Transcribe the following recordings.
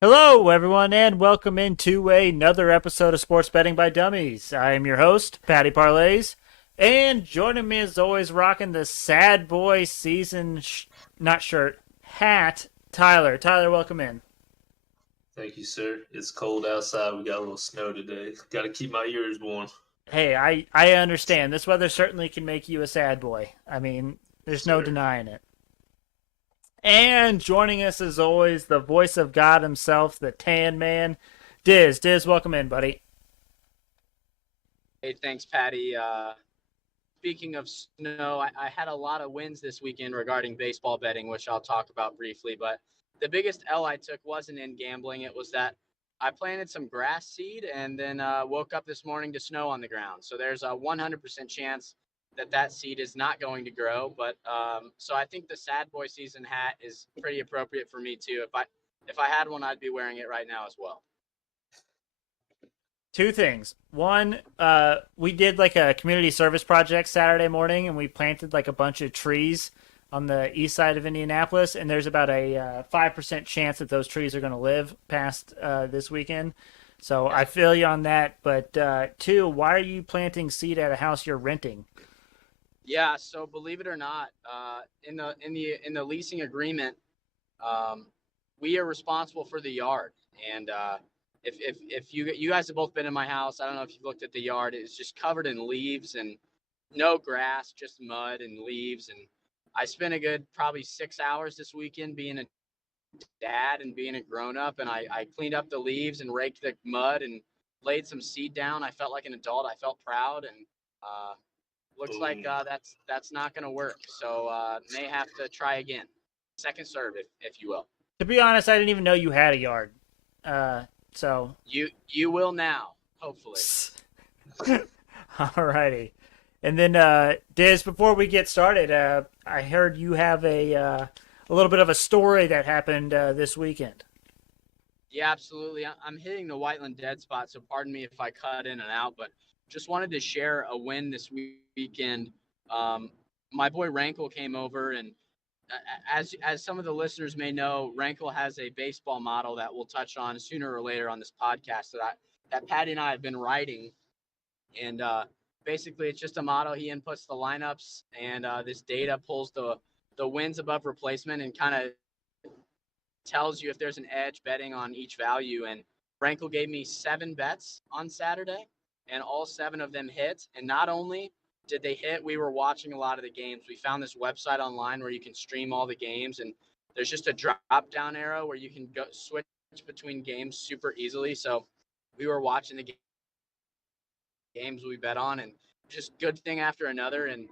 Hello, everyone, and welcome into another episode of Sports Betting by Dummies. I am your host, Patty Parlays, and joining me as always, rocking the Sad Boy season not shirt hat, Tyler. Tyler, welcome in. Thank you, sir. It's cold outside. We got a little snow today. Got to keep my ears warm. Hey, I understand this weather certainly can make you a sad boy. I mean, Yes, there's no sir. denying it. And joining us as always, the voice of God himself, the Tan Man, Dizz. Dizz, welcome in, buddy. Hey, thanks, Patty. Speaking of snow, I had a lot of wins this weekend regarding baseball betting, which I'll talk about briefly. But the biggest L I took wasn't in gambling. It was that I planted some grass seed and then woke up this morning to snow on the ground. So there's a 100% chance that that seed is not going to grow. But so I think the sad boy season hat is pretty appropriate for me too. If I had one, I'd be wearing it right now as well. Two things. One, we did like a community service project Saturday morning, and we planted like a bunch of trees on the east side of Indianapolis. And there's about a 5% chance that those trees are going to live past this weekend. So I feel you on that. But two, why are you planting seed at a house you're renting? Yeah, so believe it or not, in the leasing agreement, um, we are responsible for the yard. And if you guys have both been in my house, I don't know if you've looked at the yard. It's just covered in leaves and no grass, just mud and leaves. And I spent a good probably 6 hours this weekend being a dad and being a grown up, and I cleaned up the leaves and raked the mud and laid some seed down. I felt like an adult. I felt proud, and uh, looks like Boom. that's not going to work. So may have to try again. Second serve, if you will. To be honest, I didn't even know you had a yard. Uh, so, You will now, hopefully. alrighty. And then, Diz, before we get started, I heard you have a little bit of a story that happened this weekend. Yeah, absolutely. I'm hitting the Whiteland dead spot, so pardon me if I cut in and out, but just wanted to share a win this weekend. Um, my boy Rankle came over, and as some of the listeners may know, Rankle has a baseball model that we'll touch on sooner or later on this podcast that Patty and I have been writing, and basically it's just a model. He inputs the lineups, and this data pulls the wins above replacement and kind of tells you if there's an edge betting on each value. And Frankel gave me 7 bets on Saturday, and all 7 of them hit. And not only did they hit, we were watching a lot of the games. We found this website online where you can stream all the games, and there's just a drop down arrow where you can go switch between games super easily. So we were watching the games we bet on, and just good thing after another. And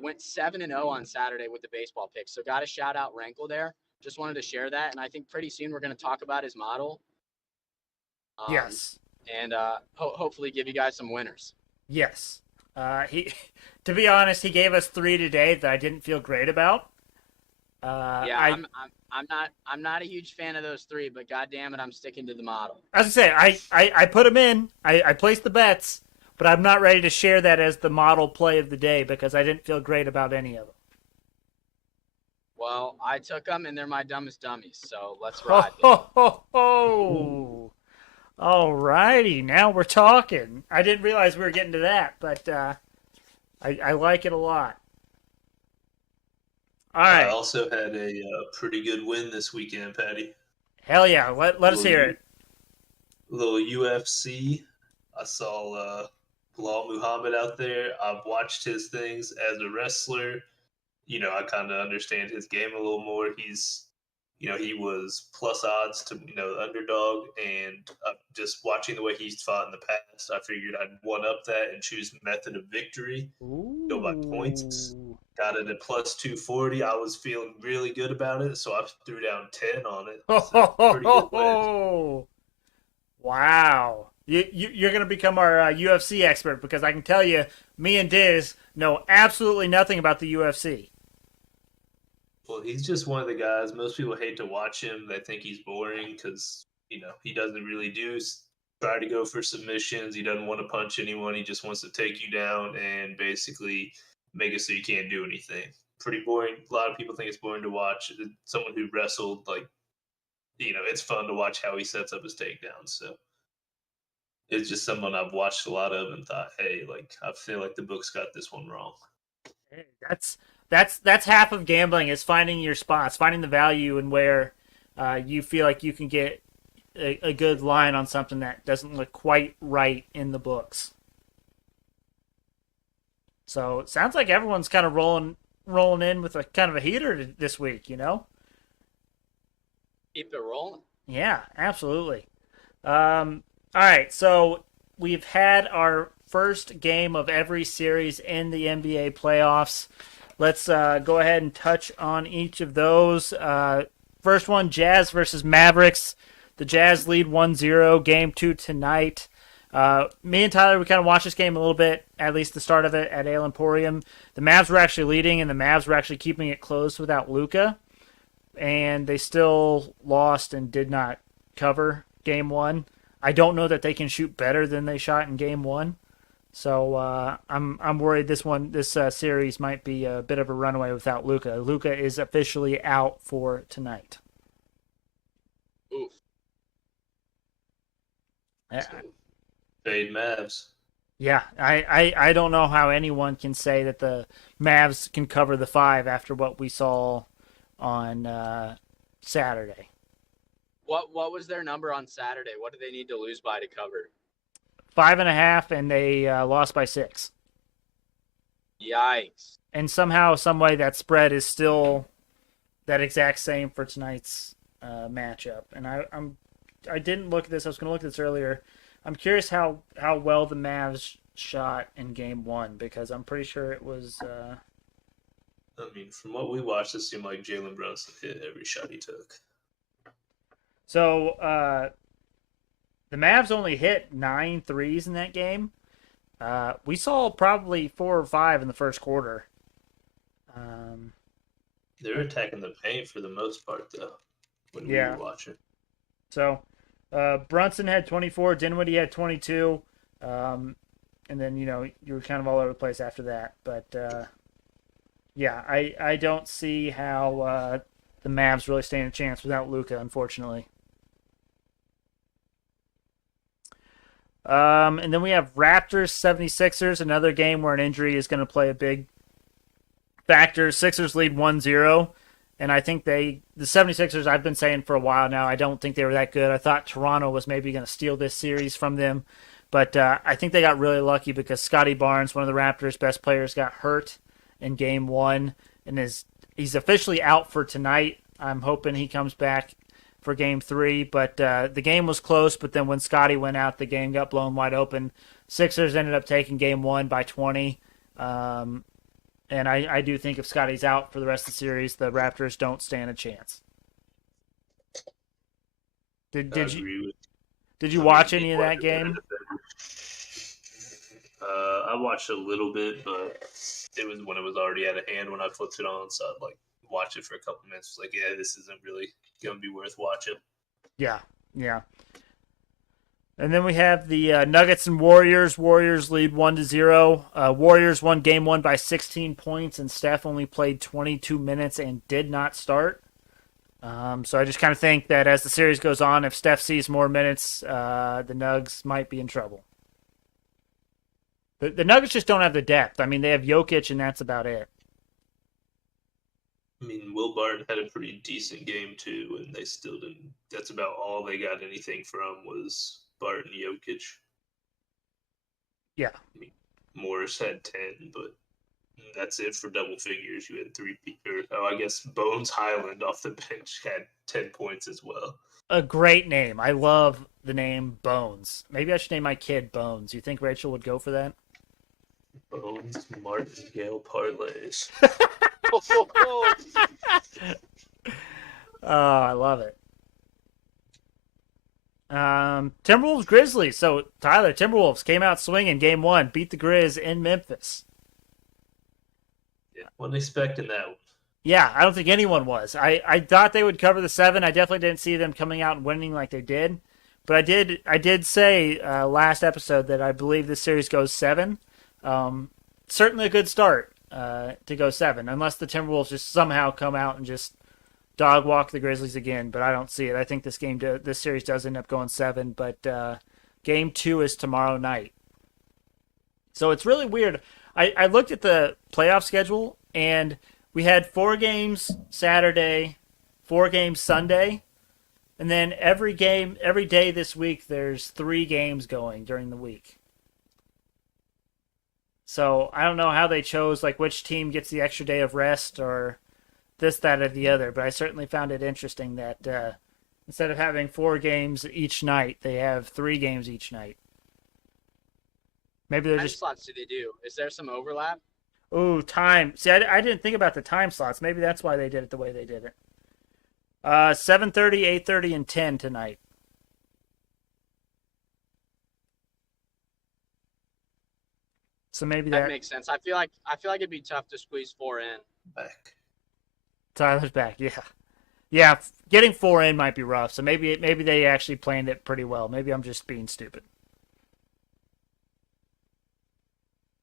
went 7-0 on Saturday with the baseball picks. So got to shout out Rankle there. Just wanted to share that, and I think pretty soon we're going to talk about his model, um, Yes, and hopefully give you guys some winners. yes. To be honest, he gave us three today that I didn't feel great about. Yeah, I, I'm not a huge fan of those 3, but god damn it, I'm sticking to the model. as I say, I put him in. I placed the bets, but I'm not ready to share that as the model play of the day because I didn't feel great about any of them. Well, I took them, and they're my dumbest dummies. So let's Ho ride, baby. ho ho ho! Alrighty, now we're talking. I didn't realize we were getting to that, but I like it a lot. All I right, also had a pretty good win this weekend, Patty. hell yeah, let us Little hear U- it. little UFC. I saw Bilal Muhammad out there. I've watched his things as a wrestler. I kind of understand his game a little more. He was plus odds to, the underdog. And just watching the way he's fought in the past, I figured I'd one up that and choose method of victory, go by points. Ooh. Got it at plus 240. I was feeling really good about it, so I threw down 10 on it. Ho So, ho ho pretty good ho win. ho! Wow. You're going to become our UFC expert because I can tell you, me and Diz know absolutely nothing about the UFC. Well, he's just one of the guys. Most people hate to watch him. They think he's boring because he doesn't really try to go for submissions. He doesn't want to punch anyone. He just wants to take you down and basically make it so you can't do anything. Pretty boring. A lot of people think it's boring to watch. Someone who wrestled like it's fun to watch how he sets up his takedowns. So it's just someone I've watched a lot of and thought, hey, like I feel like the book's got this one wrong. Hey, that's half of gambling is finding your spots, finding the value and where you feel like you can get a good line on something that doesn't look quite right in the books. So it sounds like everyone's kind of rolling in with a kind of a heater this week, you know? Keep it rolling. Yeah, absolutely. All right, so we've had our first game of every series in the NBA playoffs. Let's go ahead and touch on each of those. First one, Jazz versus Mavericks. The Jazz lead 1-0, game 2 tonight. Me and Tyler, we kind of watched this game a little bit, at least the start of it at Ale Emporium. The Mavs were actually leading, and the Mavs were actually keeping it close without Luka. And they still lost and did not cover game 1. I don't know that they can shoot better than they shot in game 1. So I'm worried this series might be a bit of a runaway without Luka. Luka is officially out for tonight. Oof. Yeah. Fade Mavs. Yeah, I don't know how anyone can say that the Mavs can cover the 5 after what we saw on Saturday. What was their number on Saturday? What do they need to lose by to cover? 5.5, and they lost by 6. Yikes! And somehow, some way, that spread is still that exact same for tonight's matchup. And I didn't look at this. I was going to look at this earlier. I'm curious how well the Mavs shot in game 1 because I'm pretty sure it was. I mean, from what we watched, it seemed like Jalen Brunson hit every shot he took. So the Mavs only hit 9 threes in that game. We saw probably 4 or 5 in the first quarter. They're attacking the paint for the most part, though, when we were watching. So Brunson had 24, Dinwiddie had 22, and then, you were kind of all over the place after that. But, I don't see how the Mavs really stand a chance without Luka, unfortunately. And then we have Raptors 76ers, another game where an injury is going to play a big factor. Sixers lead 1-0, and I think the 76ers, I've been saying for a while now, I don't think they were that good. I thought Toronto was maybe going to steal this series from them, but I think they got really lucky because Scotty Barnes, one of the Raptors' best players, got hurt in game 1 and he's officially out for tonight. I'm hoping he comes back for game 3, but the game was close, but then when Scotty went out, the game got blown wide open. Sixers ended up taking game 1 by 20, and I do think if Scotty's out for the rest of the series, the Raptors don't stand a chance. Did you watch any of that game? I watched a little bit, but it was when it was already out of hand when I flipped it on, so I'd watch it for a couple minutes. Like, yeah, this isn't really gonna be worth watching. Yeah. And then we have the Nuggets and Warriors. Warriors lead 1-0. Warriors won game 1 by 16 points, and Steph only played 22 minutes and did not start. So I just kind of think that as the series goes on, if Steph sees more minutes, the Nugs might be in trouble. The Nuggets just don't have the depth. I mean, they have Jokic, and that's about it. I mean, Will Barton had a pretty decent game, too, and they still didn't. That's about all they got anything from was Barton, Jokic. Yeah. I mean, Morris had 10, but that's it for double figures. You had 3 people. Oh, I guess Bones Highland off the bench had 10 points as well. A great name. I love the name Bones. Maybe I should name my kid Bones. You think Rachel would go for that? Bones Martingale parlays. Oh, I love it. Timberwolves Grizzlies. So Tyler, Timberwolves came out swinging game 1, beat the Grizz in Memphis. Yeah, wasn't expecting that one. Yeah, I don't think anyone was. I thought they would cover the 7. I definitely didn't see them coming out and winning like they did. But I did say last episode that I believe this series goes 7. Certainly a good start to go 7, unless the Timberwolves just somehow come out and just dog walk the Grizzlies again, but I don't see it. I think this series does end up going 7, but game 2 is tomorrow night. So it's really weird. I looked at the playoff schedule, and we had 4 games Saturday, 4 games Sunday, and then every day this week, there's 3 games going during the week. So I don't know how they chose like which team gets the extra day of rest or this, that, or the other, but I certainly found it interesting that instead of having 4 games each night, they have 3 games each night. Maybe they're Time just slots do they do? Is there some overlap? time. See, I didn't think about the time slots. Maybe that's why they did it the way they did it. 7:30, 8:30, and 10 tonight. So maybe That that makes sense. I feel like it'd be tough to squeeze 4 in. Back. Tyler's back. Yeah, yeah. Getting 4 in might be rough. So maybe they actually planned it pretty well. Maybe I'm just being stupid.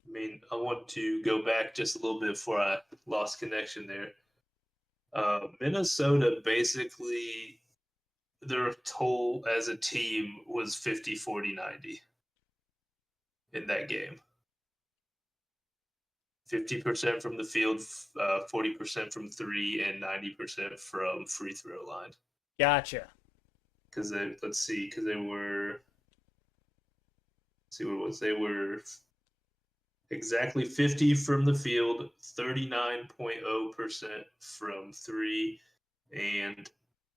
I mean, I want to go back just a little bit before I lost connection there. Minnesota basically, their total as a team was 50, 40, 90 in that game. 50% from the field, 40% from 3, and 90% from free throw line. Gotcha. Because they were, see what it was, they were exactly 50 from the field, 39.0% from 3, and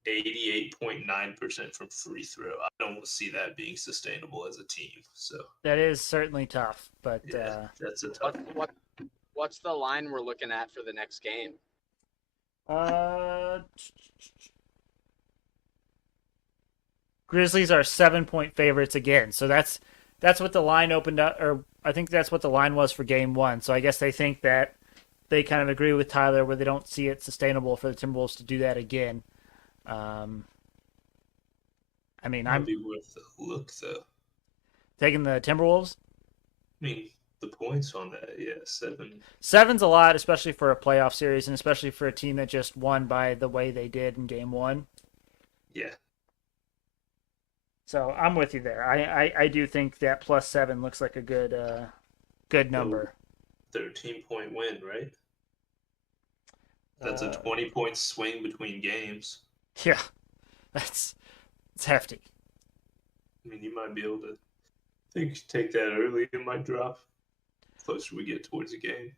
88.9% from free throw. I don't see that being sustainable as a team. So That is certainly tough, but yeah, that's a tough. What's the line we're looking at for the next game? Grizzlies are 7-point favorites again. So that's what the line opened up, or I think that's what the line was for game 1. So I guess they think that they kind of agree with Tyler where they don't see it sustainable for the Timberwolves to do that again. I mean, Might be worth a look though. taking the Timberwolves. I mean, the points on that, yeah, 7. 7's a lot, especially for a playoff series, and especially for a team that just won by the way they did in game 1. Yeah. So I'm with you there. I do think that +7 looks like a good number. 13-point win, right? That's a 20-point swing between games. Yeah, it's hefty. I mean, you might be able to take that early. It might drop closer we get towards the game.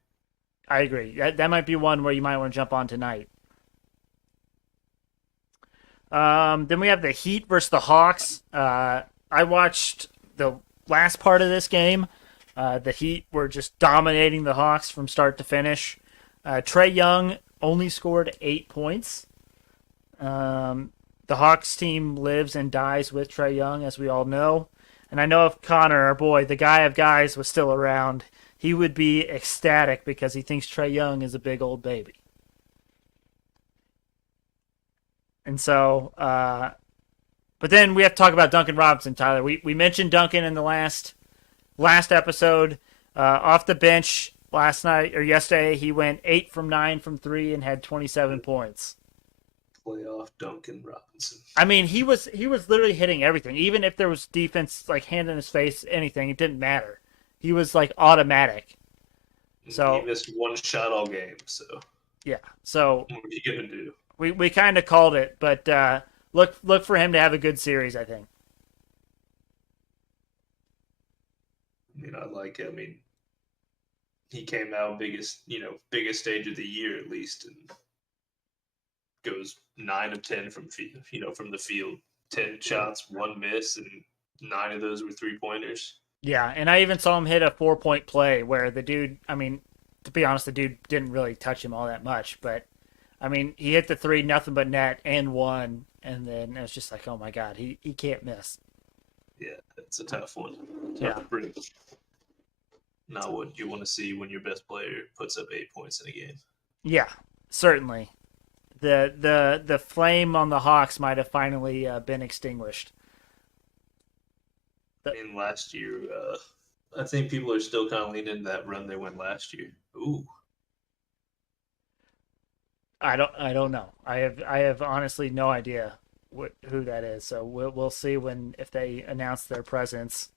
I agree. That might be one where you might want to jump on tonight. Then we have the Heat versus the Hawks. I watched the last part of this game. The Heat were just dominating the Hawks from start to finish. Trae Young only scored 8 points. The Hawks team lives and dies with Trae Young, as we all know. And I know if Connor, our boy, the guy of guys, was still around, he would be ecstatic because he thinks Trae Young is a big old baby. And so, but then we have to talk about Duncan Robinson, Tyler. We mentioned Duncan in the last episode. Off the bench last night or yesterday, he went 8 from 9 from 3 and had 27 points. Playoff Duncan Robinson. I mean, he was literally hitting everything. Even if there was defense like hand in his face, anything, it didn't matter. He was like automatic. So he missed one shot all game. So yeah. So what are you gonna do? We kind of called it, but look for him to have a good series, I think. I mean, I like it. I mean, he came out biggest stage of the year at least, and goes 9 of 10 from the field, 10 shots, 1 miss, and 9 of those were 3-pointers. Yeah, and I even saw him hit a 4-point play where the dude, I mean, to be honest, the dude didn't really touch him all that much, but I mean, he hit the 3, nothing but net, and 1, and then it was just like, oh my god, he can't miss. Yeah, it's a tough one. Yeah. To break. Not what you want to see when your best player puts up 8 points in a game. Yeah, certainly. The flame on the Hawks might have finally been extinguished. I mean, last year, I think people are still kind of leaning into that run they went last year. Ooh. I don't know. I have honestly no idea who that is. So we'll see when if they announce their presence.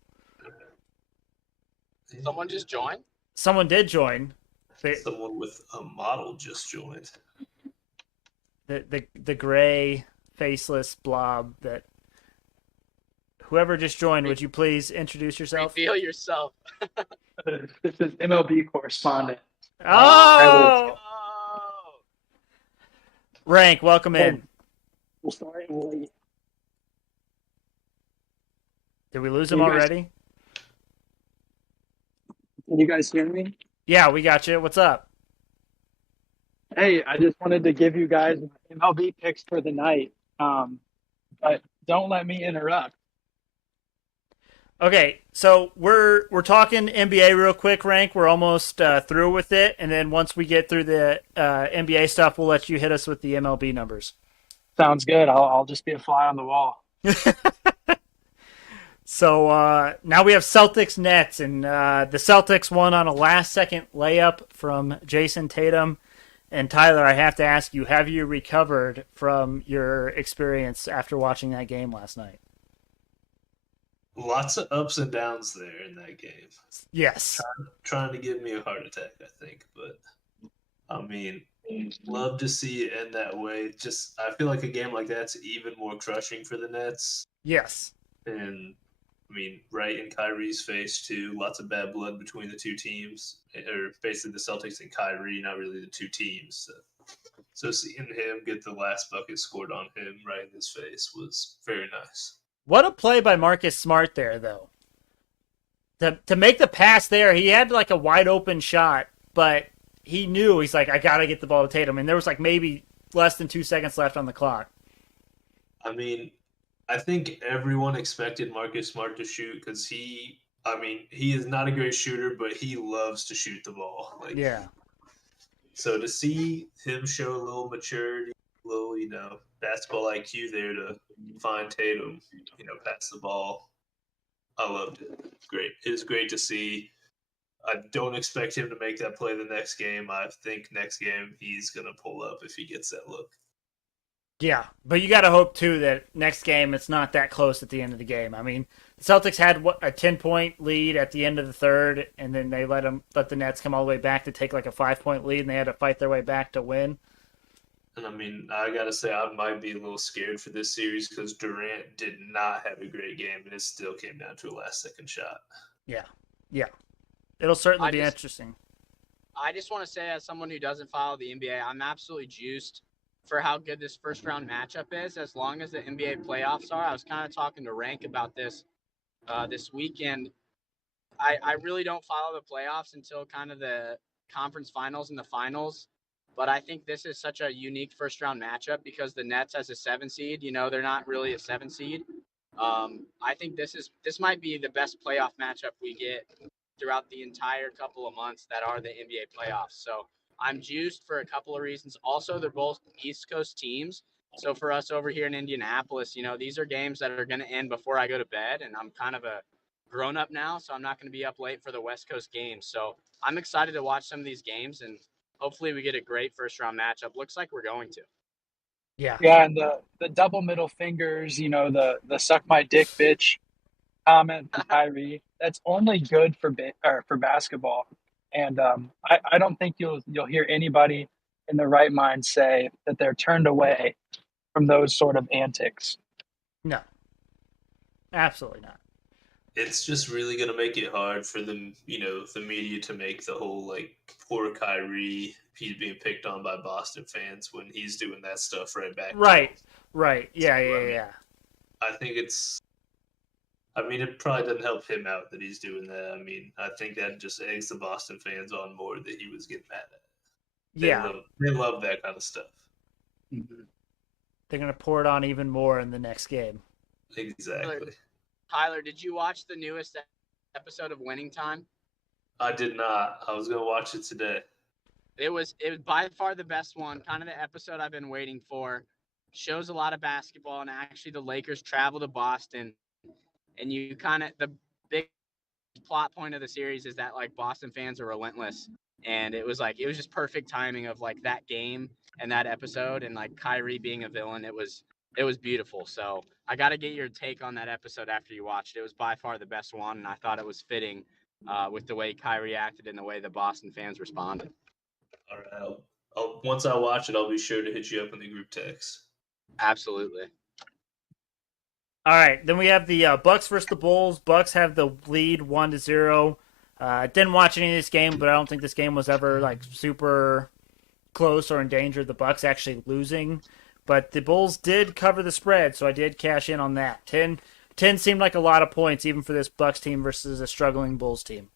Someone just joined. Someone did join. Someone with a model just joined. The gray faceless blob that whoever just joined, would you please introduce yourself? Reveal yourself. This is MLB correspondent. Oh, Oh, Rank, welcome in. We'll start late. Did we lose him You guys- already? Can you guys hear me? Yeah, we got you. What's up? Hey, I just wanted to give you guys my MLB picks for the night. But don't let me interrupt. Okay, so we're talking NBA real quick, Rank. We're almost through with it, and then once we get through the NBA stuff, we'll let you hit us with the MLB numbers. Sounds good. I'll just be a fly on the wall. So now we have Celtics Nets, and the Celtics won on a last-second layup from Jason Tatum. And Tyler, I have to ask you, have you recovered from your experience after watching that game last night? Lots of ups and downs there in that game. Yes. Trying to give me a heart attack, I think. But, I mean, love to see it end that way. Just, I feel like a game like that's even more crushing for the Nets. Yes. And, I mean, right in Kyrie's face, too. Lots of bad blood between the two teams. Or basically the Celtics and Kyrie, not really the two teams. So seeing him get the last bucket scored on him right in his face was very nice. What a play by Marcus Smart there, though. To make the pass there, he had like a wide open shot, but he knew, he's like, I got to get the ball to Tatum. And there was like maybe less than 2 seconds left on the clock. I mean, I think everyone expected Marcus Smart to shoot because he is not a great shooter, but he loves to shoot the ball. Like, Yeah. So to see him show a little maturity, a little, basketball IQ there to find Tatum, pass the ball, I loved it. Great. It was great to see. I don't expect him to make that play the next game. I think next game he's going to pull up if he gets that look. Yeah, but you got to hope, too, that next game it's not that close at the end of the game. I mean, the Celtics had a 10-point lead at the end of the third, and then they let the Nets come all the way back to take like a 5-point lead, and they had to fight their way back to win. And, I mean, I got to say I might be a little scared for this series because Durant did not have a great game, and it still came down to a last-second shot. Yeah. It'll certainly be interesting. I just want to say, as someone who doesn't follow the NBA, I'm absolutely juiced for how good this first round matchup is, as long as the NBA playoffs are. I was kind of talking to Rank about this this weekend. I really don't follow the playoffs until kind of the conference finals and the finals. But I think this is such a unique first round matchup because the Nets as a 7 seed, they're not really a 7 seed. I think this might be the best playoff matchup we get throughout the entire couple of months that are the NBA playoffs. So I'm juiced for a couple of reasons. Also, they're both East Coast teams. So for us over here in Indianapolis, these are games that are going to end before I go to bed. And I'm kind of a grown up now, so I'm not going to be up late for the West Coast games. So I'm excited to watch some of these games, and hopefully we get a great first round matchup. Looks like we're going to. Yeah. Yeah, and the double middle fingers, the suck my dick bitch comment from Kyrie. That's only good for basketball. And I don't think you'll hear anybody in their right mind say that they're turned away from those sort of antics. No. Absolutely not. It's just really going to make it hard for them, the media to make the whole, poor Kyrie, he's being picked on by Boston fans when he's doing that stuff right back. Right. Yeah. I think it probably doesn't help him out that he's doing that. I mean, I think that just eggs the Boston fans on more that he was getting mad at. They love that kind of stuff. Mm-hmm. They're going to pour it on even more in the next game. Exactly. Tyler, did you watch the newest episode of Winning Time? I did not. I was going to watch it today. It was by far the best one, kind of the episode I've been waiting for. Shows a lot of basketball, and actually the Lakers travel to Boston. And you kind of, the big plot point of the series is that like Boston fans are relentless, and it was just perfect timing of like that game and that episode, and like Kyrie being a villain. It was beautiful. So I got to get your take on that episode after you watched it. It was by far the best one, and I thought it was fitting with the way Kyrie acted and the way the Boston fans responded. All right. Once I watch it, I'll be sure to hit you up in the group text. Absolutely. All right, then we have the Bucks versus the Bulls. Bucks have the lead 1-0. Didn't watch any of this game, but I don't think this game was ever like super close or in danger of the Bucks actually losing. But the Bulls did cover the spread, so I did cash in on that. 10 seemed like a lot of points even for this Bucks team versus a struggling Bulls team.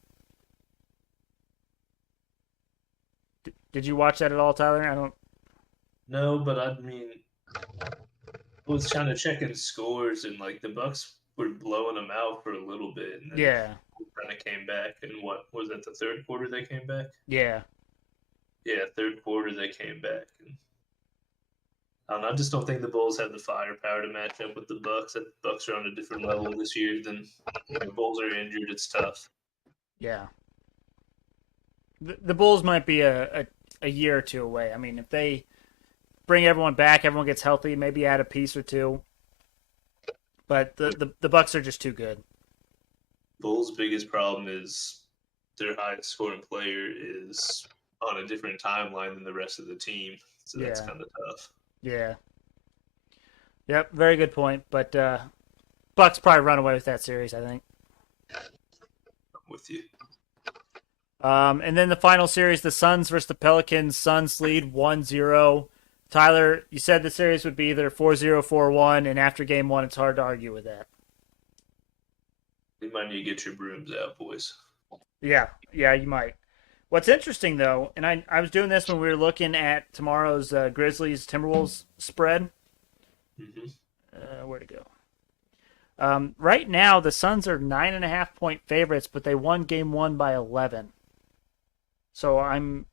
Did you watch that at all, Tyler? I don't. No, but I mean, I was trying to check in scores, and like the Bucks were blowing them out for a little bit, and then Yeah. kind of came back. And what was that? The third quarter they came back. Yeah. Yeah, third quarter they came back. And I don't know. I just don't think the Bulls have the firepower to match up with the Bucks. The Bucks are on a different level this year than the Bulls are injured. It's tough. Yeah. The Bulls might be a year or two away. I mean, if they bring everyone back, everyone gets healthy, maybe add a piece or two. But the Bucks are just too good. Bulls' biggest problem is their highest scoring player is on a different timeline than the rest of the team. So that's Yeah. kind of tough. Yeah. Yep, very good point. But Bucks probably run away with that series, I think. I'm with you. And then the final series, the Suns versus the Pelicans. Suns lead 1-0. Tyler, you said the series would be either 4-0, 4-1, and after game one, it's hard to argue with that. You might need to get your brooms out, boys. Yeah, you might. What's interesting, though, and I was doing this when we were looking at tomorrow's Grizzlies-Timberwolves spread. Mm-hmm. Where'd it go? Right now, the Suns are 9.5-point favorites, but they won game one by 11. So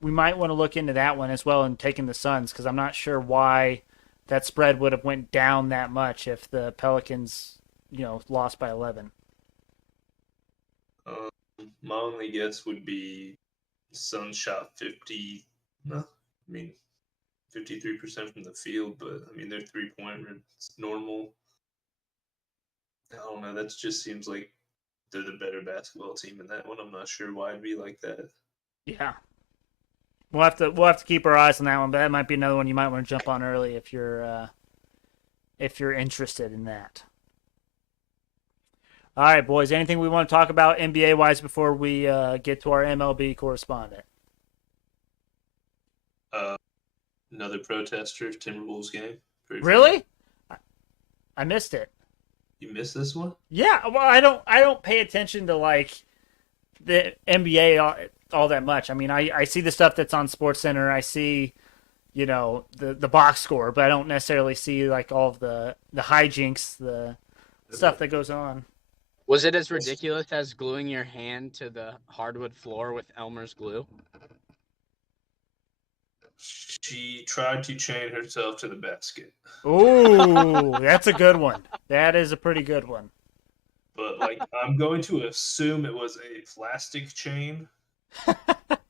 we might want to look into that one as well and taking the Suns, because I'm not sure why that spread would have went down that much if the Pelicans, lost by 11. My only guess would be Suns shot 50. No, I mean 53% from the field, but I mean their 3-point is normal. I don't know. That just seems like they're the better basketball team in that one. I'm not sure why it'd be like that. Yeah. We'll have to keep our eyes on that one, but that might be another one you might want to jump on early if you're interested in that. All right, boys. Anything we want to talk about NBA wise before we get to our MLB correspondent? Another protester Timberwolves game. Really? I missed it. You missed this one? Yeah. Well, I don't pay attention to like the NBA all that much. I mean, I see the stuff that's on SportsCenter. I see, the box score, but I don't necessarily see like all of the hijinks, the stuff that goes on. Was it as ridiculous as gluing your hand to the hardwood floor with Elmer's glue? She tried to chain herself to the basket. Ooh, that's a good one. That is a pretty good one. But like, I'm going to assume it was a plastic chain.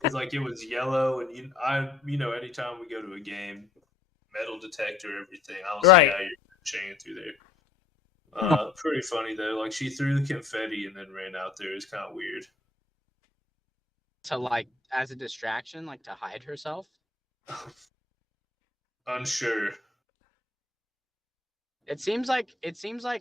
It's like it was yellow, and anytime we go to a game, metal detector, everything. I don't see how you're chain through there. Pretty funny though. Like she threw the confetti and then ran out there. It's kind of weird. To like as a distraction, like to hide herself. Unsure. It seems like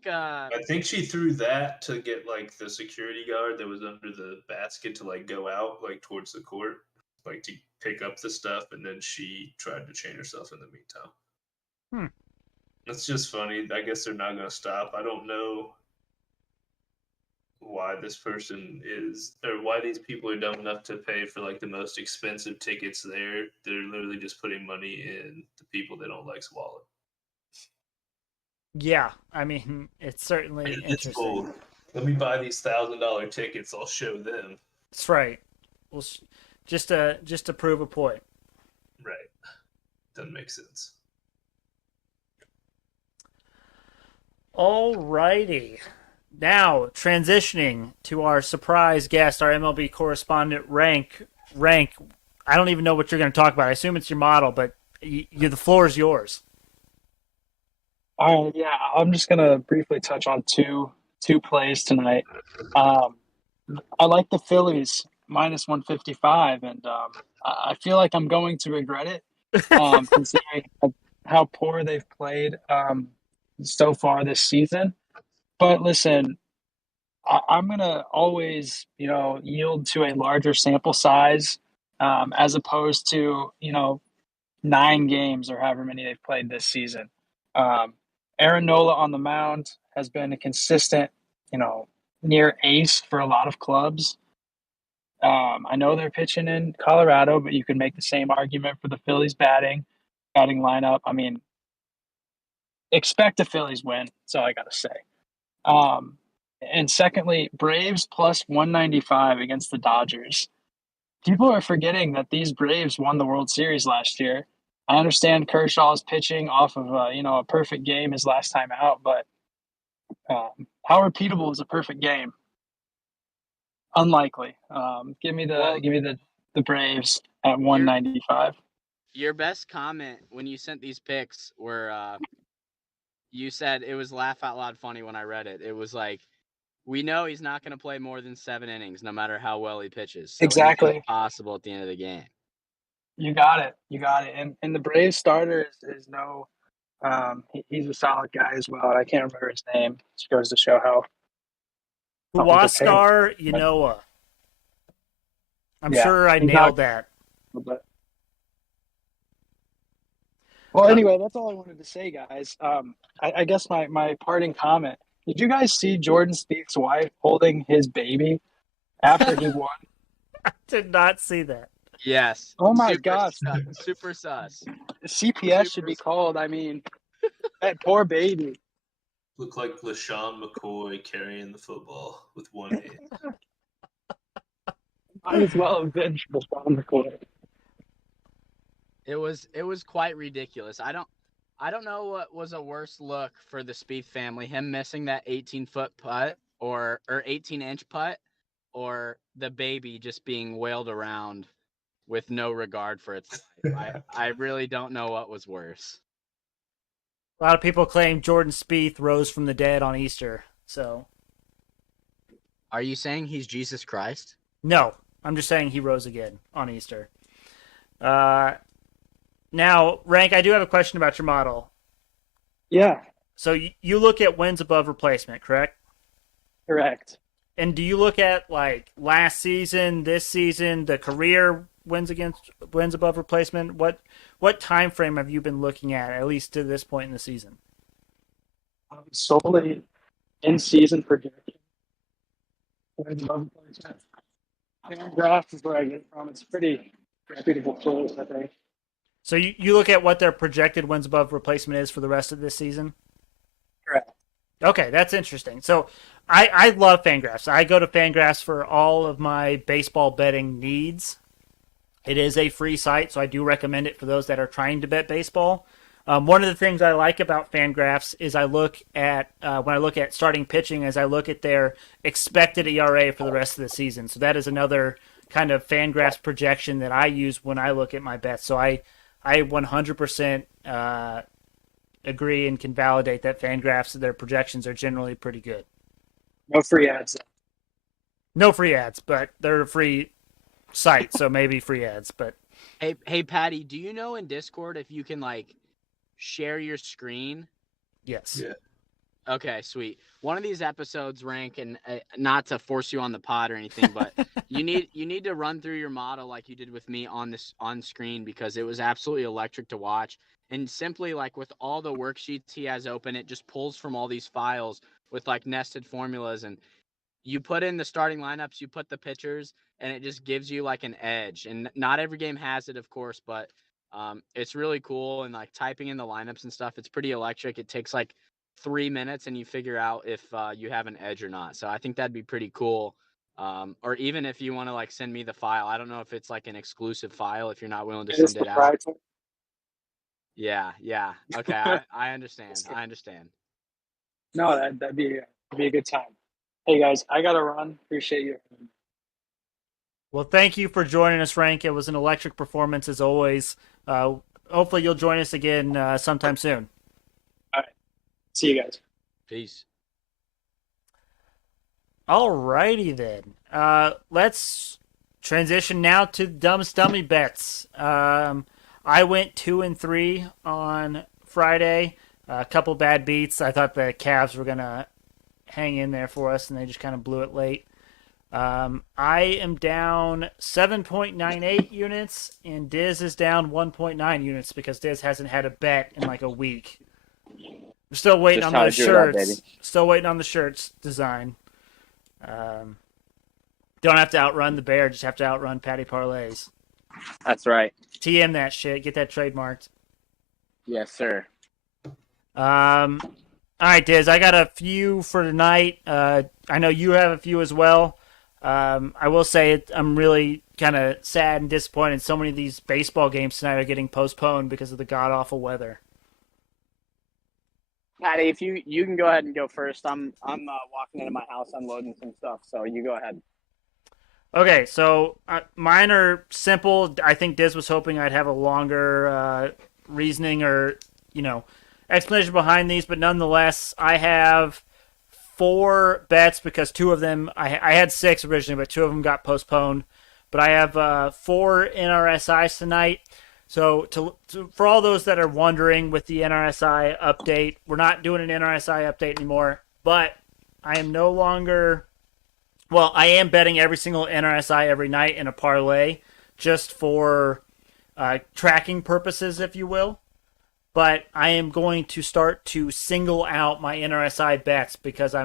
I think she threw that to get like the security guard that was under the basket to like go out like towards the court, like to pick up the stuff, and then she tried to chain herself in the meantime. It's just funny. I guess they're not going to stop. I don't know why this person is, or why these people are dumb enough to pay for like the most expensive tickets there. They're literally just putting money in the people they don't like's wallet. Yeah, I mean, it's certainly interesting. Cool. Let me buy these $1,000 tickets. I'll show them. That's right. Well, just to prove a point. Right. Doesn't make sense. Alrighty. Now, transitioning to our surprise guest, our MLB correspondent, Rank. Rank, I don't even know what you're going to talk about. I assume it's your model, but the floor is yours. All right, yeah, I'm just gonna briefly touch on two plays tonight. Um, I like the Phillies minus 155, and I feel like I'm going to regret it, considering how poor they've played so far this season. But listen, I'm gonna always, yield to a larger sample size, as opposed to 9 games or however many they've played this season. Um, Aaron Nola on the mound has been a consistent, near ace for a lot of clubs. I know they're pitching in Colorado, but you can make the same argument for the Phillies batting lineup. I mean, expect a Phillies win. That's all I got to say. And secondly, Braves plus 195 against the Dodgers. People are forgetting that these Braves won the World Series last year. I understand Kershaw's pitching off of a perfect game his last time out, but how repeatable is a perfect game? Unlikely. Give me the Braves at 195. Your best comment when you sent these picks were you said it was laugh out loud funny when I read it. It was like, we know he's not going to play more than 7 innings, no matter how well he pitches. So Exactly. anything's possible at the end of the game. You got it. And the Braves starter is no. He's a solid guy as well. I can't remember his name. Just goes to show how. Huascar Yanoa. I'm sure I nailed that. But, well, anyway, that's all I wanted to say, guys. I guess my parting comment. Did you guys see Jordan Spieth's wife holding his baby after he won? I did not see that. Yes. Oh my gosh. Super sus. CPS should be called. I mean, that poor baby. Look like LaShawn McCoy carrying the football with one hand. Might as well have been LaShawn McCoy. It was quite ridiculous. I don't know what was a worse look for the Spieth family, him missing that 18-foot putt or 18-inch putt, or the baby just being wailed around with no regard for its life. I really don't know what was worse. A lot of people claim Jordan Spieth rose from the dead on Easter. So, are you saying he's Jesus Christ? No, I'm just saying he rose again on Easter. Now, Rank, I do have a question about your model. Yeah. So you look at wins above replacement, correct? Correct. And do you look at like last season, this season, the career wins above replacement? What time frame have you been looking at least to this point in the season? Solely in season projection. Draft is where I get it from. It's pretty reputable tools, I think. So you look at what their projected wins above replacement is for the rest of this season? Correct. Okay, that's interesting. So I love Fangraphs. I go to Fangraphs for all of my baseball betting needs. It is a free site, so I do recommend it for those that are trying to bet baseball. One of the things I like about Fangraphs is I look at when I look at starting pitching, is I look at their expected ERA for the rest of the season. So that is another kind of Fangraphs projection that I use when I look at my bets. So I 100% agree and can validate that Fangraphs, their projections are generally pretty good. No free ads. No free ads, but they're a free site, so maybe free ads. But hey, Patty, do you know in Discord if you can like share your screen? Yes. Yeah. Okay, sweet. One of these episodes, Rank, and not to force you on the pod or anything, but you need to run through your model like you did with me on screen, because it was absolutely electric to watch. And simply like with all the worksheets he has open, it just pulls from all these files with like nested formulas, and you put in the starting lineups, you put the pitchers, and it just gives you like an edge. And not every game has it, of course, but it's really cool. And like typing in the lineups and stuff, it's pretty electric. It takes like 3 minutes and you figure out if you have an edge or not. So I think that'd be pretty cool. Or even if you want to like send me the file, I don't know if it's like an exclusive file if you're not willing to send it out. Yeah. Okay, I understand. I understand. No, that'd be a good time. Hey guys, I gotta run. Appreciate you. Well, thank you for joining us, Frank. It was an electric performance as always. Uh, Hopefully, you'll join us again sometime soon. All right. See you guys. Peace. Alrighty then. Let's transition now to Dumbest Dummy bets. I went 2-3 on Friday. A couple bad beats. I thought the Cavs were gonna hang in there for us, and they just kind of blew it late. I am down 7.98 units, and Dizz is down 1.9 units because Dizz hasn't had a bet in like a week. We're still waiting Just on how those to do it up, shirts. baby. Still waiting on the shirts design. Don't have to outrun the bear, just have to outrun Patty Parlays. That's right. TM that shit. Get that trademarked. Yes, sir. All right, Diz. I got a few for tonight. I know you have a few as well. I will say I'm really kind of sad and disappointed. So many of these baseball games tonight are getting postponed because of the god awful weather. Patty, if you can go ahead and go first. I'm walking into my house unloading some stuff, so you go ahead. Okay, so mine are simple. I think Diz was hoping I'd have a longer reasoning or explanation behind these, but nonetheless, I have 4 bets because 2 of them I had 6 originally, but 2 of them got postponed. But I have 4 NRSIs tonight. So for all those that are wondering with the NRSI update, we're not doing an NRSI update anymore. But I am no longer. Well, I am betting every single NRSI every night in a parlay, just for tracking purposes, if you will. But I am going to start to single out my NRSI bets because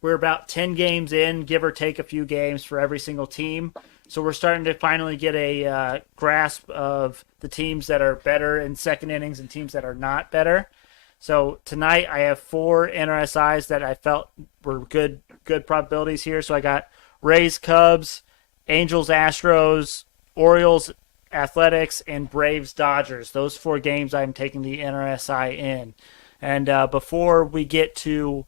we're about 10 games in, give or take a few games for every single team. So we're starting to finally get a grasp of the teams that are better in second innings and teams that are not better. So tonight I have 4 NRSIs that I felt were good probabilities here. So I got Rays, Cubs, Angels, Astros, Orioles, Athletics, and Braves, Dodgers. Those 4 games I'm taking the NRSI in. And before we get to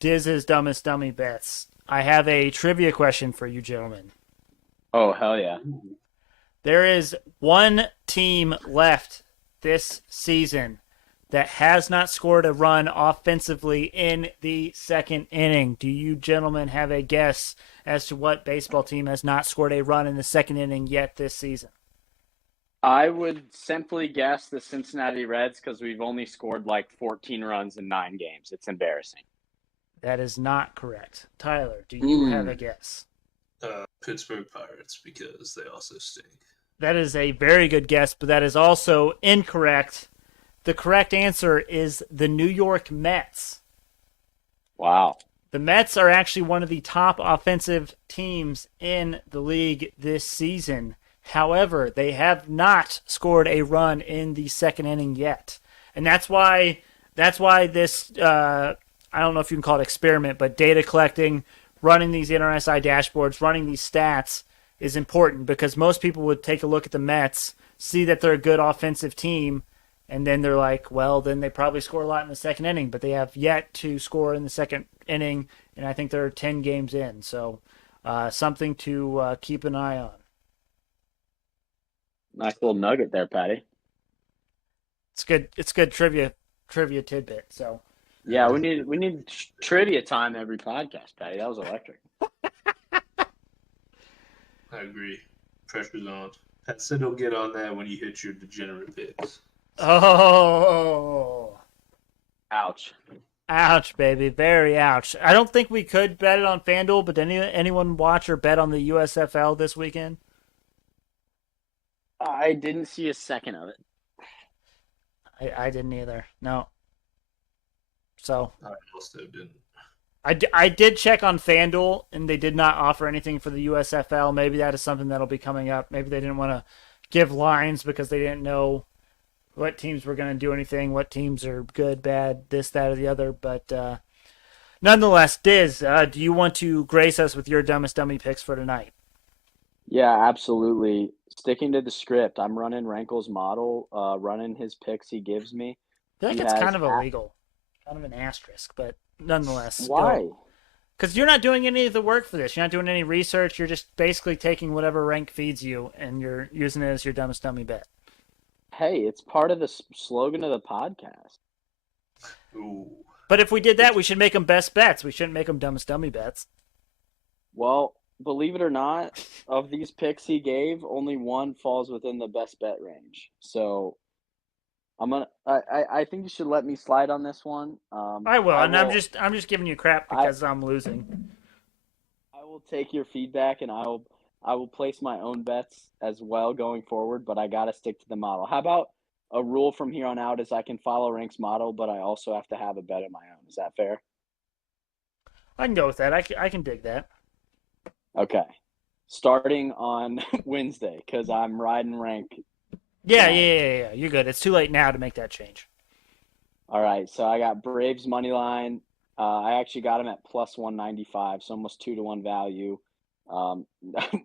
Dizz's Dumbest Dummy bets, I have a trivia question for you gentlemen. Oh, hell yeah. There is one team left this season that has not scored a run offensively in the second inning. Do you gentlemen have a guess as to what baseball team has not scored a run in the second inning yet this season? I would simply guess the Cincinnati Reds because we've only scored like 14 runs in 9 games. It's embarrassing. That is not correct. Tyler, do you have a guess? Pittsburgh Pirates, because they also stink. That is a very good guess, but that is also incorrect. The correct answer is the New York Mets. Wow. The Mets are actually one of the top offensive teams in the league this season. However, they have not scored a run in the second inning yet. And that's why this, I don't know if you can call it experiment, but data collecting, running these NRSI dashboards, running these stats is important because most people would take a look at the Mets, see that they're a good offensive team, and then they're like, well, then they probably score a lot in the second inning, but they have yet to score in the second inning, and I think they're 10 games in. So something to keep an eye on. Nice little nugget there, Patty. It's good trivia tidbit. So Yeah, we need trivia time every podcast, Patty. That was electric. I agree. Pressure's on. Pat said he'll get on that when you hit your degenerate picks. Oh, Ouch. ouch, baby, very ouch. I don't think we could bet it on FanDuel, but did anyone watch or bet on the USFL this weekend? I didn't see a second of it. I didn't either. No. So I also didn't. I did check on FanDuel, and they did not offer anything for the USFL. Maybe that is something that'll be coming up. Maybe they didn't want to give lines because they didn't know what teams were going to do anything, what teams are good, bad, this, that, or the other. But nonetheless, Diz, do you want to grace us with your Dumbest Dummy picks for tonight? Yeah, absolutely. Sticking to the script, I'm running Rankel's model, running his picks he gives me. I feel like He it's has kind of illegal, kind of an asterisk, but nonetheless. Why? Go. Because you're not doing any of the work for this. You're not doing any research. You're just basically taking whatever rank feeds you, and you're using it as your dumbest dummy bet. Hey, it's part of the slogan of the podcast. Ooh. But if we did that, we should make them best bets. We shouldn't make them dumbest dummy bets. Well, believe it or not, of these picks he gave, only one falls within the best bet range. So I think you should let me slide on this one. I will, and I'm just giving you crap because I'm losing. I will take your feedback, and I will place my own bets as well going forward. But I got to stick to the model. How about a rule from here on out is I can follow Rank's model, but I also have to have a bet of my own. Is that fair? I can go with that. I can dig that. Okay. Starting on Wednesday, because I'm riding Rank. Yeah. You're good. It's too late now to make that change. All right. So I got Braves money line. I actually got him at plus 195, so almost 2-1 value.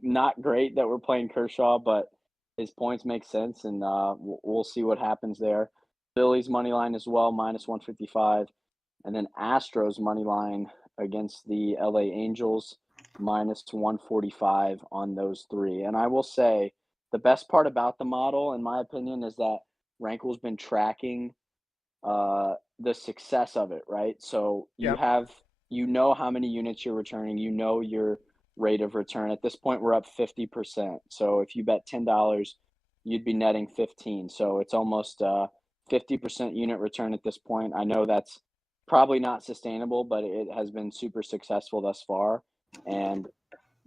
Not great that we're playing Kershaw, but his points make sense, and we'll see what happens there. Phillies money line as well, minus 155, and then Astros money line against the LA Angels, minus 145 on those three. And I will say the best part about the model, in my opinion, is that Rankel's been tracking the success of it, right? So you know how many units you're returning, you know your rate of return. At this point, we're up 50%. So if you bet $10, you'd be netting 15. So it's almost 50% unit return at this point. I know that's probably not sustainable, but it has been super successful thus far. And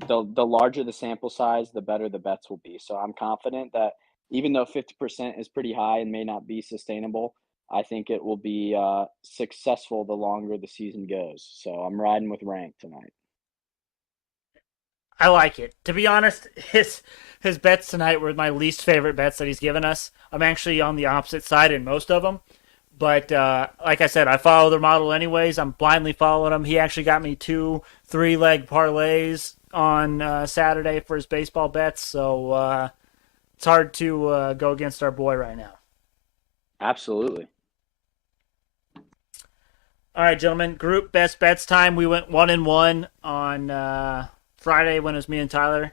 the larger the sample size, the better the bets will be. So I'm confident that even though 50% is pretty high and may not be sustainable, I think it will be successful the longer the season goes. So I'm riding with Rank tonight. I like it. To be honest, his bets tonight were my least favorite bets that he's given us. I'm actually on the opposite side in most of them. But like I said, I follow the model anyways. I'm blindly following him. He actually got me 2 3-leg parlays on Saturday for his baseball bets. So it's hard to go against our boy right now. Absolutely. All right, gentlemen. Group best bets time. We went 1-1 on Friday when it was me and Tyler.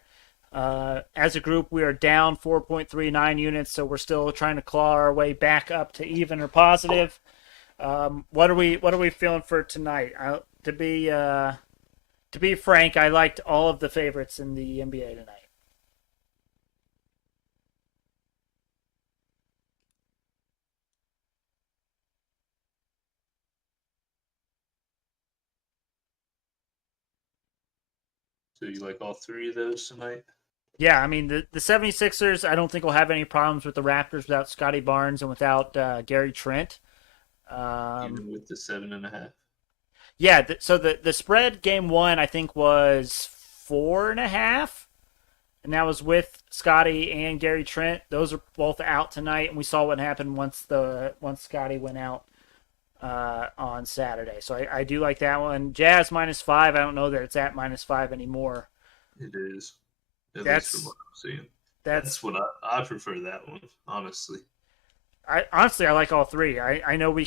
As a group, we are down 4.39 units, so we're still trying to claw our way back up to even or positive. What are we feeling for tonight? To be frank, I liked all of the favorites in the NBA tonight. So you like all three of those tonight? Yeah, I mean, the 76ers, I don't think will have any problems with the Raptors without Scotty Barnes and without Gary Trent. Even with the 7.5. Yeah, so the spread game 1, I think, was 4.5. And that was with Scotty and Gary Trent. Those are both out tonight, and we saw what happened once Scotty went out on Saturday. So I do like that one. Jazz -5. I don't know that it's at -5 anymore. It is. At least from what I'm seeing. That's what I prefer that one, honestly. I like all three. I know we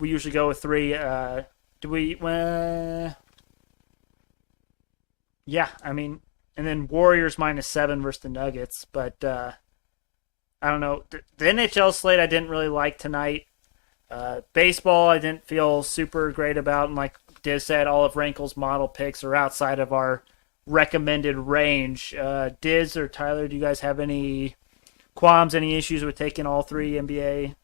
usually go with 3. Do we? Yeah, I mean, and then Warriors -7 versus the Nuggets. But I don't know. The NHL slate I didn't really like tonight. Baseball I didn't feel super great about. And like Dizz said, all of Rankel's model picks are outside of our recommended range. Dizz or Tyler, do you guys have any qualms, any issues with taking all 3 NBA?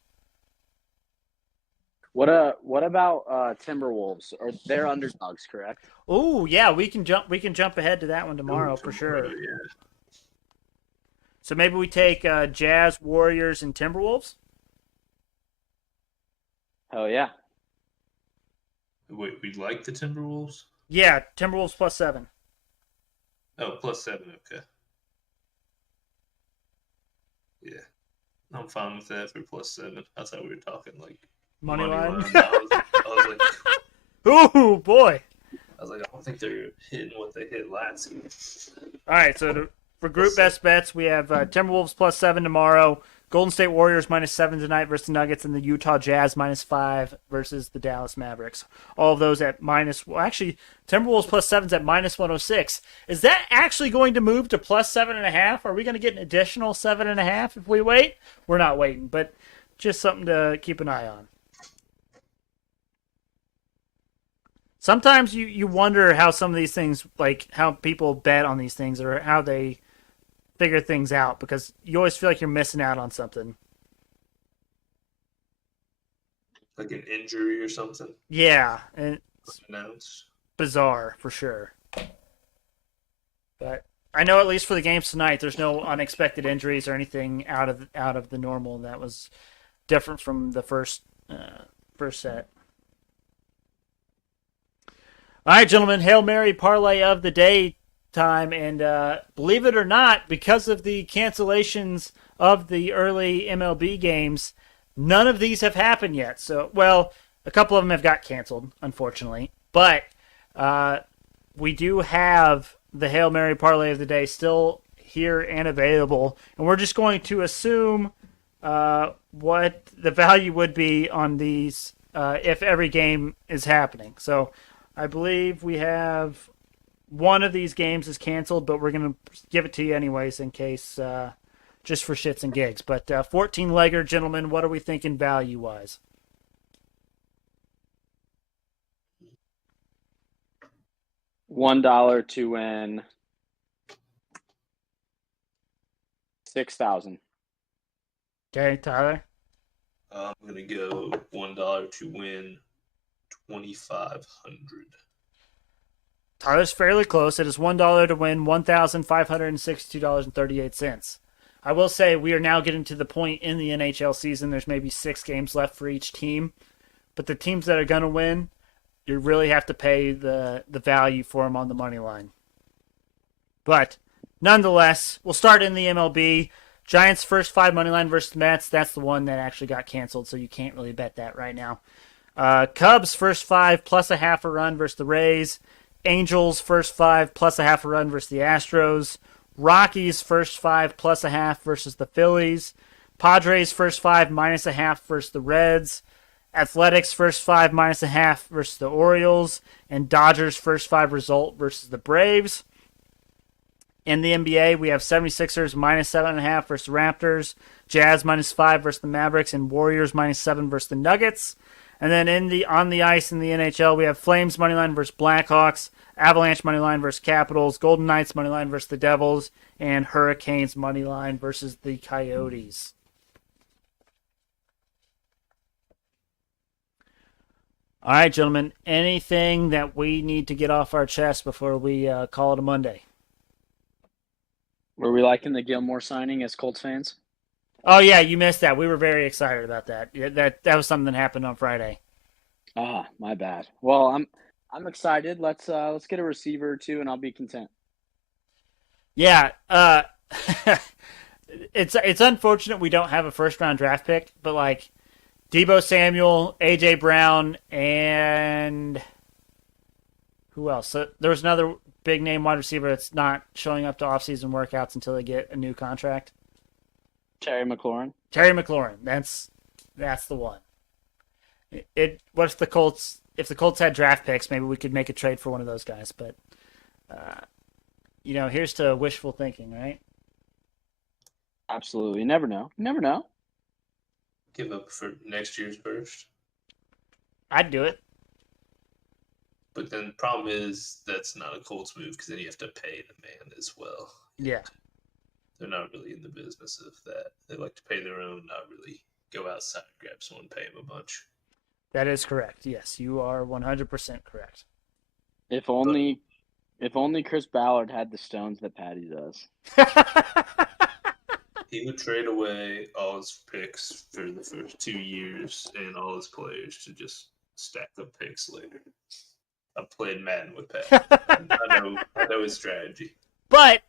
What about Timberwolves? Or they're underdogs, correct? Oh yeah, we can jump ahead to that one tomorrow for sure. Yeah. So maybe we take Jazz, Warriors, and Timberwolves. Hell yeah. Wait, we like the Timberwolves? Yeah, Timberwolves +7. Oh, +7, okay. Yeah. I'm fine with that for +7. I thought we were talking like Money line. I was like, Ooh boy. I don't think they're hitting what they hit last year. All right, so for group best bets, we have Timberwolves +7 tomorrow, Golden State Warriors -7 tonight versus the Nuggets, and the Utah Jazz -5 versus the Dallas Mavericks. All of those at actually, Timberwolves +7's at -106. Is that actually going to move to +7.5? Are we going to get an additional 7.5 if we wait? We're not waiting, but just something to keep an eye on. Sometimes you wonder how some of these things, like how people bet on these things or how they figure things out, because you always feel like you're missing out on something. Like an injury or something Yeah, and it's announced. bizarre for sure. But I know at least for the games tonight, there's no unexpected injuries or anything out of the normal that was different from the first set. All right, gentlemen, Hail Mary parlay of the day time, and believe it or not, because of the cancellations of the early MLB games, none of these have happened yet. So, well, a couple of them have got canceled, unfortunately, but we do have the Hail Mary parlay of the day still here and available, and we're just going to assume what the value would be on these if every game is happening. So I believe we have one of these games is canceled, but we're going to give it to you anyways in case, just for shits and gigs. But 14-legger, gentlemen, what are we thinking value-wise? $1 to win 6,000. Okay, Tyler? I'm gonna go $1 to win 2,500. Tyler's fairly close. It is $1 to win $1,562.38. I will say we are now getting to the point in the NHL season. There's maybe 6 games left for each team, but the teams that are going to win, you really have to pay the value for them on the money line. But nonetheless, we'll start in the MLB. Giants first 5 money line versus Mets. That's the one that actually got canceled, so you can't really bet that right now. Cubs first 5 plus a half a run versus the Rays. Angels first 5 plus a half a run versus the Astros. Rockies first 5 plus a half versus the Phillies. Padres first 5 minus a half versus the Reds. Athletics first 5 minus a half versus the Orioles. And Dodgers first 5 result versus the Braves. In the NBA, we have 76ers minus 7.5 versus the Raptors. Jazz minus 5 versus the Mavericks. And Warriors minus 7 versus the Nuggets. And then on the ice in the NHL, we have Flames moneyline versus Blackhawks, Avalanche moneyline versus Capitals, Golden Knights moneyline versus the Devils, and Hurricanes moneyline versus the Coyotes. All right, gentlemen, anything that we need to get off our chest before we call it a Monday? Were we liking the Gilmore signing as Colts fans? Oh yeah, you missed that. We were very excited about that. That was something that happened on Friday. Ah, my bad. Well, I'm excited. Let's get a receiver or two, and I'll be content. Yeah, it's unfortunate we don't have a first round draft pick, but like Deebo Samuel, AJ Brown, and who else? So there was another big name wide receiver that's not showing up to offseason workouts until they get a new contract. Terry McLaurin. Terry McLaurin. That's the one. What's the Colts? If the Colts had draft picks, maybe we could make a trade for one of those guys. But, here's to wishful thinking, right? Absolutely. You never know. You never know. Give up for next year's first. I'd do it. But then the problem is that's not a Colts move because then you have to pay the man as well. Yeah. They're not really in the business of that. They like to pay their own, not really go outside and grab someone and pay them a bunch. That is correct. Yes, you are 100% correct. If only Chris Ballard had the stones that Patty does. He would trade away all his picks for the first 2 years and all his players to just stack up picks later. I've played Madden with Pat. I know his strategy. But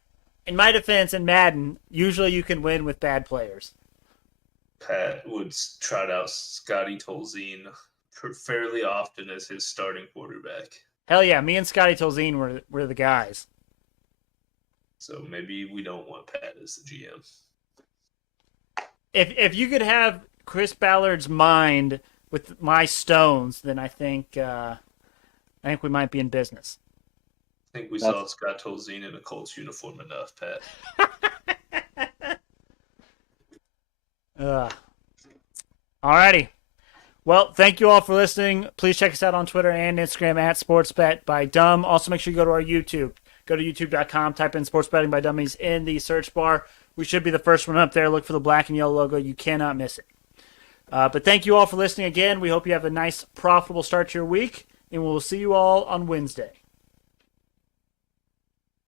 in my defense, in Madden, usually you can win with bad players. Pat would trot out Scotty Tolzien fairly often as his starting quarterback. Hell yeah, me and Scotty Tolzien were the guys. So maybe we don't want Pat as the GM. if you could have Chris Ballard's mind with my stones, then I think we might be in business. I think we saw Scott Tolzien in a Colts uniform enough, Pat. Alrighty. Well, thank you all for listening. Please check us out on Twitter and Instagram at SportsBet by Dumb. Also, make sure you go to our YouTube. Go to youtube.com, type in Sports Betting by Dummies in the search bar. We should be the first one up there. Look for the black and yellow logo. You cannot miss it. But thank you all for listening again. We hope you have a nice, profitable start to your week, and we'll see you all on Wednesday.